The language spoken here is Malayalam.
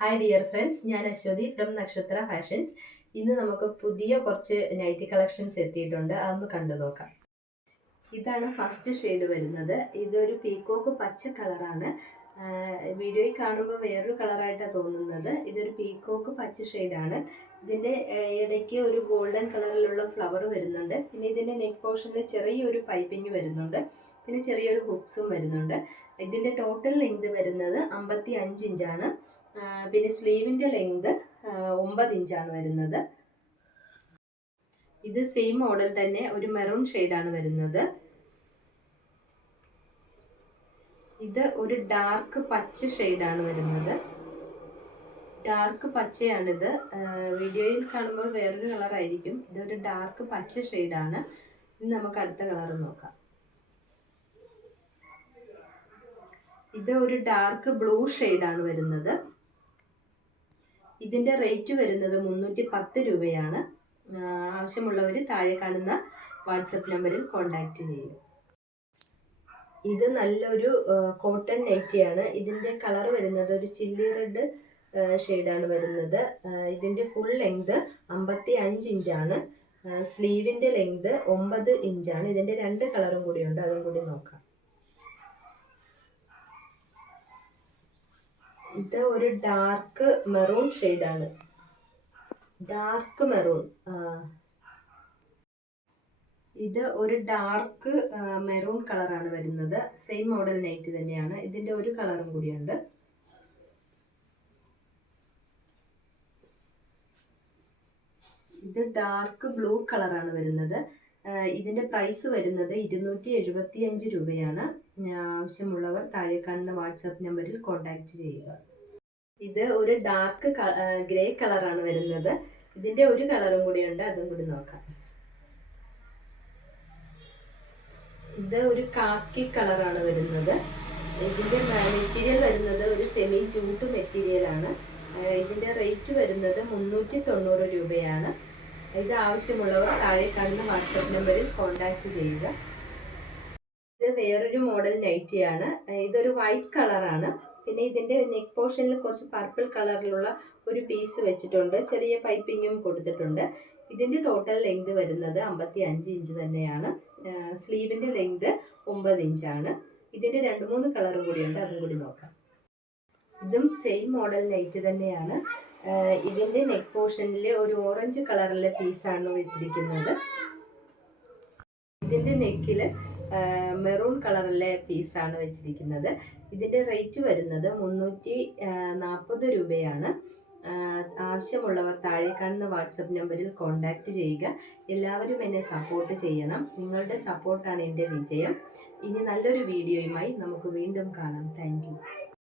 ഹായ് ഡിയർ ഫ്രണ്ട്സ്, ഞാൻ അശ്വതി ഫ്രം നക്ഷത്ര ഫാഷൻസ്. ഇന്ന് നമുക്ക് പുതിയ കുറച്ച് നൈറ്റി കളക്ഷൻസ് എത്തിയിട്ടുണ്ട്. അതൊന്ന് കണ്ടു നോക്കാം. ഇതാണ് ഫസ്റ്റ് ഷെയ്ഡ് വരുന്നത്. ഇതൊരു പീക്കോക്ക് പച്ച കളറാണ്. വീഡിയോയിൽ കാണുമ്പോൾ വേറൊരു കളറായിട്ടാണ് തോന്നുന്നത്. ഇതൊരു പീക്കോക്ക് പച്ച ഷെയ്ഡാണ്. ഇതിൻ്റെ ഇടയ്ക്ക് ഒരു ഗോൾഡൻ കളറിലുള്ള ഫ്ലവർ വരുന്നുണ്ട്. പിന്നെ ഇതിൻ്റെ നെക്ക് പോർഷനിൽ ചെറിയൊരു പൈപ്പിംഗ് വരുന്നുണ്ട്. പിന്നെ ചെറിയൊരു ഹുക്സും വരുന്നുണ്ട്. ഇതിൻ്റെ ടോട്ടൽ ലെങ്ത് വരുന്നത് 55 ഇഞ്ചാണ്. പിന്നെ സ്ലീവിൻ്റെ ലെങ്ത് 9 ഇഞ്ചാണ് വരുന്നത്. ഇത് സെയിം മോഡൽ തന്നെ ഒരു മെറൂൺ ഷെയ്ഡാണ് വരുന്നത്. ഇത് ഒരു ഡാർക്ക് പച്ച ഷെയ്ഡാണ് വരുന്നത്. ഡാർക്ക് പച്ചയാണിത്. വീഡിയോയിൽ കാണുമ്പോൾ വേറൊരു കളറായിരിക്കും. ഇതൊരു ഡാർക്ക് പച്ച ഷെയ്ഡാണ്. ഇനി നമുക്ക് അടുത്ത കളർ നോക്കാം. ഇത് ഒരു ഡാർക്ക് ബ്ലൂ ഷെയ്ഡാണ് വരുന്നത്. ഇതിൻ്റെ റേറ്റ് വരുന്നത് 310 രൂപയാണ്. ആവശ്യമുള്ളവർ താഴെ കാണുന്ന വാട്സപ്പ് നമ്പറിൽ കോൺടാക്റ്റ് ചെയ്യുക. ഇത് നല്ലൊരു കോട്ടൺ നൈറ്റിയാണ്. ഇതിൻ്റെ കളർ വരുന്നത് ഒരു ചില്ലി റെഡ് ഷെയ്ഡാണ് വരുന്നത്. ഇതിൻ്റെ ഫുൾ ലെങ്ത് 55 ഇഞ്ചാണ്. സ്ലീവിൻ്റെ ലെങ്ത് 9 ഇഞ്ചാണ്. ഇതിൻ്റെ 2 കളറും കൂടിയുണ്ട്, അതും കൂടി നോക്കാം. ഇത് ഒരു ഡാർക്ക് മെറൂൺ ഷെയ്ഡാണ്. Dark maroon. ഇത് ഒരു ഡാർക്ക് മെറൂൺ കളറാണ് വരുന്നത്. സെയിം മോഡൽ നൈറ്റ് തന്നെയാണ്. ഇതിൻ്റെ ഒരു കളറും കൂടിയുണ്ട്. ഇത് ഡാർക്ക് ബ്ലൂ കളറാണ് വരുന്നത്. ഇതിൻ്റെ പ്രൈസ് വരുന്നത് 275 രൂപയാണ്. ആവശ്യമുള്ളവർ താഴെ കാണുന്ന വാട്സാപ്പ് നമ്പറിൽ കോൺടാക്റ്റ് ചെയ്യുക. ഇത് ഒരു ഡാർക്ക് ഗ്രേ കളറാണ് വരുന്നത്. ഇതിൻ്റെ ഒരു കളറും കൂടിയുണ്ട്, അതും കൂടി നോക്കാം. ഇത് ഒരു കാക്കി കളറാണ് വരുന്നത്. ഇതിൻ്റെ മെറ്റീരിയൽ വരുന്നത് ഒരു സെമി ജൂട്ട് മെറ്റീരിയലാണ്. ഇതിൻ്റെ റേറ്റ് വരുന്നത് 390 രൂപയാണ്. ഇത് ആവശ്യമുള്ളവർ താഴെ കാണുന്ന വാട്സപ്പ് നമ്പറിൽ കോൺടാക്റ്റ് ചെയ്യുക. ഇത് വേറൊരു മോഡൽ നൈറ്റിയാണ്. ഇതൊരു വൈറ്റ് കളറാണ്. പിന്നെ ഇതിൻ്റെ നെക്ക് പോർഷനിൽ കുറച്ച് പർപ്പിൾ കളറിലുള്ള ഒരു പീസ് വെച്ചിട്ടുണ്ട്. ചെറിയ പൈപ്പിങ്ങും കൊടുത്തിട്ടുണ്ട്. ഇതിൻ്റെ ടോട്ടൽ ലെങ്ത് വരുന്നത് 55 ഇഞ്ച് തന്നെയാണ്. സ്ലീവിൻ്റെ ലെങ്ത് 9 ഇഞ്ചാണ്. ഇതിൻ്റെ 2-3 കളറും കൂടിയുണ്ട്, അതും കൂടി നോക്കാം. ഇതും സെയിം മോഡൽ നൈറ്റ് തന്നെയാണ്. ഇതിൻ്റെ നെക്ക് പോർഷനിൽ ഒരു ഓറഞ്ച് കളറിലെ പീസാണ് വെച്ചിരിക്കുന്നത്. ഇതിൻ്റെ നെക്കിൽ മെറൂൺ കളറിലെ പീസാണ് വെച്ചിരിക്കുന്നത്. ഇതിൻ്റെ റേറ്റ് വരുന്നത് 340 രൂപയാണ്. ആവശ്യമുള്ളവർ താഴെ കാണുന്ന വാട്സപ്പ് നമ്പറിൽ കോൺടാക്റ്റ് ചെയ്യുക. എല്ലാവരും എന്നെ സപ്പോർട്ട് ചെയ്യണം. നിങ്ങളുടെ സപ്പോർട്ടാണ് എൻ്റെ വിജയം. ഇനി നല്ലൊരു വീഡിയോയുമായി നമുക്ക് വീണ്ടും കാണാം. Thank you.